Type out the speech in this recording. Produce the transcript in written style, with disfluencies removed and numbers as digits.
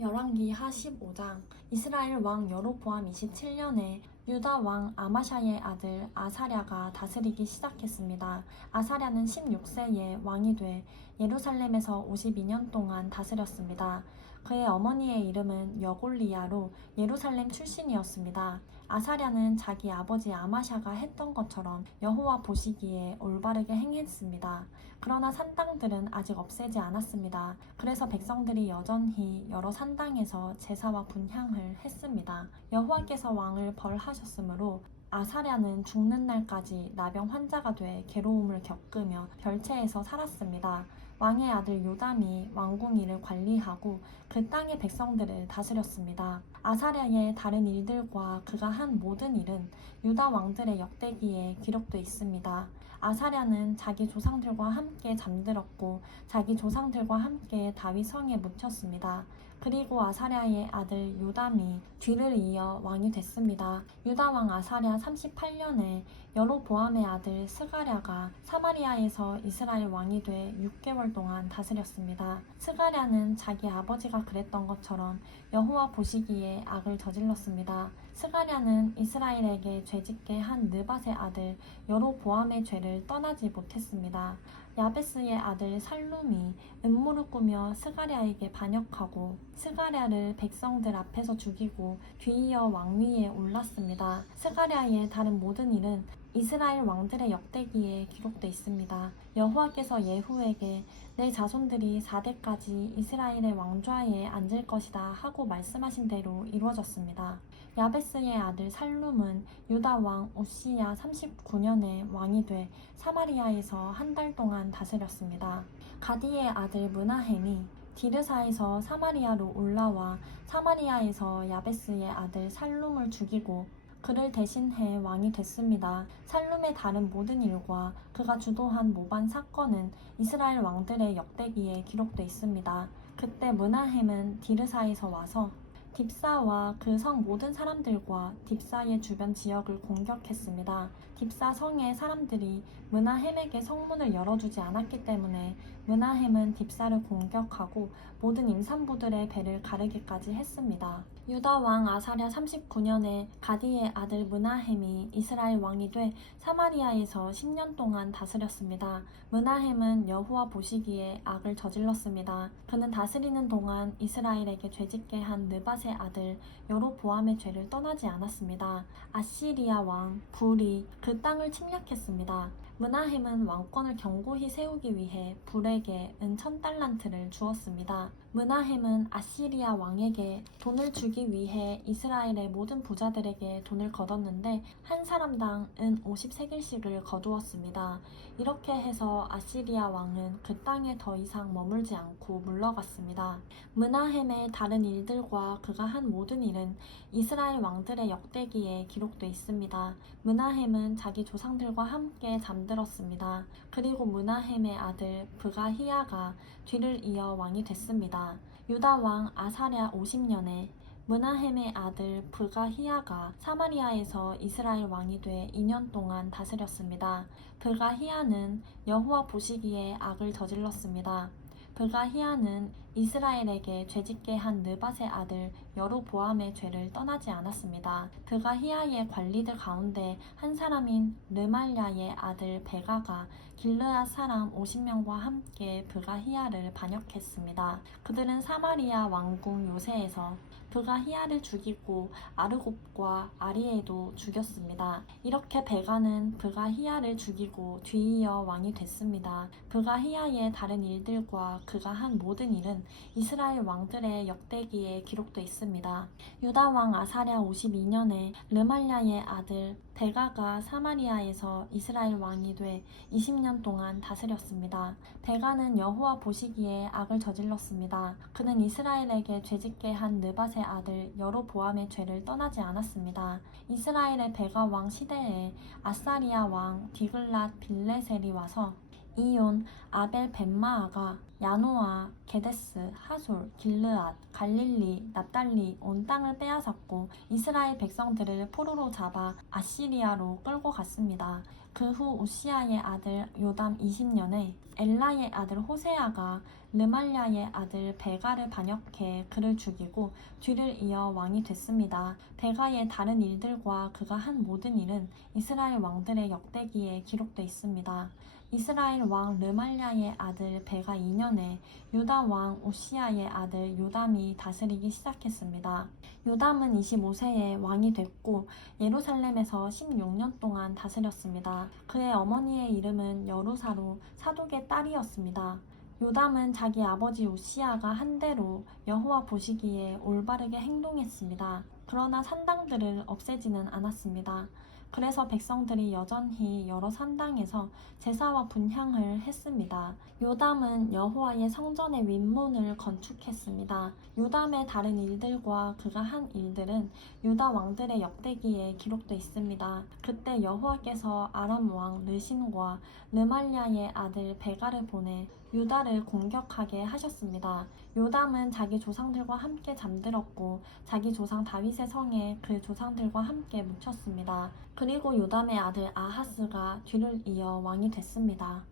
열왕기 하 15장. 이스라엘 왕 여로보암 27년에 유다 왕 아마샤의 아들 아사랴가 다스리기 시작했습니다. 아사랴는 16세에 왕이 돼 예루살렘에서 52년 동안 다스렸습니다. 그의 어머니의 이름은 여골리야로 예루살렘 출신이었습니다. 아사랴는 자기 아버지 아마샤가 했던 것처럼 여호와 보시기에 올바르게 행했습니다. 그러나 산당들은 아직 없애지 않았습니다. 그래서 백성들이 여전히 여러 산당에서 제사와 분향을 했습니다. 여호와께서 왕을 벌하셨으므로 아사랴는 죽는 날까지 나병 환자가 돼 괴로움을 겪으며 별채에서 살았습니다. 왕의 아들 요담이 왕궁 일을 관리하고 그 땅의 백성들을 다스렸습니다. 아사랴의 다른 일들과 그가 한 모든 일은 유다 왕들의 역대기에 기록돼 있습니다. 아사랴는 자기 조상들과 함께 잠들었고 자기 조상들과 함께 다윗 성에 묻혔습니다. 그리고 아사랴의 아들 요담이 뒤를 이어 왕이 됐습니다. 유다 왕 아사랴 38년에 여로보암의 아들 스가랴가 사마리아에서 이스라엘 왕이 돼 6개월 동안 다스렸습니다. 스가랴는 자기 아버지가 그랬던 것처럼 여호와 보시기에 악을 저질렀습니다. 스가랴는 이스라엘에게 죄짓게 한 느밧의 아들 여로보암의 죄를 떠나지 못했습니다. 야베스의 아들 살룸이 음모를 꾸며 스가랴에게 반역하고 스가랴를 백성들 앞에서 죽이고 뒤이어 왕위에 올랐습니다. 스가랴의 다른 모든 일은 이스라엘 왕들의 역대기에 기록돼 있습니다. 여호와께서 예후에게 내 자손들이 4대까지 이스라엘의 왕좌에 앉을 것이다 하고 말씀하신 대로 이루어졌습니다. 야베스의 아들 살룸은 유다 왕 우시야 39년에 왕이 돼 사마리아에서 한 달 동안 다스렸습니다. 가디의 아들 므나헴이 디르사에서 사마리아로 올라와 사마리아에서 야베스의 아들 살룸을 죽이고 그를 대신해 왕이 됐습니다. 살룸의 다른 모든 일과 그가 주도한 모반 사건은 이스라엘 왕들의 역대기에 기록돼 있습니다. 그때 므나헴은 디르사에서 와서 딥사와 그 성 모든 사람들과 딥사의 주변 지역을 공격했습니다. 딥사 성의 사람들이 므나헴에게 성문을 열어주지 않았기 때문에 므나헴은 딥사를 공격하고 모든 임산부들의 배를 가르기까지 했습니다. 유다 왕 아사랴 39년에 가디의 아들 므나헴이 이스라엘 왕이 돼 사마리아에서 10년 동안 다스렸습니다. 므나헴은 여호와 보시기에 악을 저질렀습니다. 그는 다스리는 동안 이스라엘에게 죄짓게 한 느밧의 아들 여로보암의 죄를 떠나지 않았습니다. 아시리아 왕 불이 그 땅을 침략했습니다. 므나헴은 왕권을 견고히 세우기 위해 불에게 은 1000달란트를 주었습니다. 므나헴은 아시리아 왕에게 돈을 주기 위해 이스라엘의 모든 부자들에게 돈을 거뒀는데 한 사람당 은 50세겔씩을 거두었습니다. 이렇게 해서 아시리아 왕은 그 땅에 더 이상 머물지 않고 물러갔습니다. 므나헴의 다른 일들과 그가 한 모든 일은 이스라엘 왕들의 역대기에 기록돼 있습니다. 므나헴은 자기 조상들과 함께 잠들었습니다. 그리고 므나헴의 아들 브가히야가 뒤를 이어 왕이 됐습니다. 유다 왕 아사랴 50년에 므나헴의 아들 브가히야가 사마리아에서 이스라엘 왕이 돼 2년 동안 다스렸습니다. 브가히야는 여호와 보시기에 악을 저질렀습니다. 브가히야는 이스라엘에게 죄짓게 한 느밧의 아들 여로보암의 죄를 떠나지 않았습니다. 브가히야의 관리들 가운데 한 사람인 르말랴의 아들 베가가 길르앗 사람 50명과 함께 브가히야를 반역했습니다. 그들은 사마리아 왕궁 요새에서 브가히야를 죽이고 아르곱과 아리에도 죽였습니다. 이렇게 베가는 브가히야를 죽이고 뒤이어 왕이 됐습니다. 브가히야의 다른 일들과 그가 한 모든 일은 이스라엘 왕들의 역대기에 기록돼 있습니다. 유다 왕 아사랴 52년에 르말랴의 아들 베가가 사마리아에서 이스라엘 왕이 돼 20년 동안 다스렸습니다. 베가는 여호와 보시기에 악을 저질렀습니다. 그는 이스라엘에게 죄짓게 한 느밧의 아들 여로보암의 죄를 떠나지 않았습니다. 이스라엘의 베가 왕 시대에 아사리아 왕 디글랏 빌레셀이 와서 이온, 아벨 벳마아가 야노아, 게데스, 하솔, 길르앗, 갈릴리, 납달리 온 땅을 빼앗았고 이스라엘 백성들을 포로로 잡아 아시리아로 끌고 갔습니다. 그 후 우시아의 아들 요담 20년에 엘라의 아들 호세아가 르말랴의 아들 베가를 반역해 그를 죽이고 뒤를 이어 왕이 됐습니다. 베가의 다른 일들과 그가 한 모든 일은 이스라엘 왕들의 역대기에 기록돼 있습니다. 이스라엘 왕 르말랴의 아들 베가 2년에 유다 왕 우시아의 아들 요담이 다스리기 시작했습니다. 요담은 25세에 왕이 됐고 예루살렘에서 16년 동안 다스렸습니다. 그의 어머니의 이름은 여루사로 사독의 딸이었습니다. 요담은 자기 아버지 우시아가 한 대로 여호와 보시기에 올바르게 행동했습니다. 그러나 산당들을 없애지는 않았습니다. 그래서 백성들이 여전히 여러 산당에서 제사와 분향을 했습니다. 요담은 여호와의 성전의 윗문을 건축했습니다. 요담의 다른 일들과 그가 한 일들은 유다 왕들의 역대기에 기록돼 있습니다. 그때 여호와께서 아람 왕 르신과 르말랴의 아들 베가를 보내 유다를 공격하게 하셨습니다. 요담은 자기 조상들과 함께 잠들었고 자기 조상 다윗의 성에 그 조상들과 함께 묻혔습니다. 그리고 요담의 아들 아하스가 뒤를 이어 왕이 됐습니다.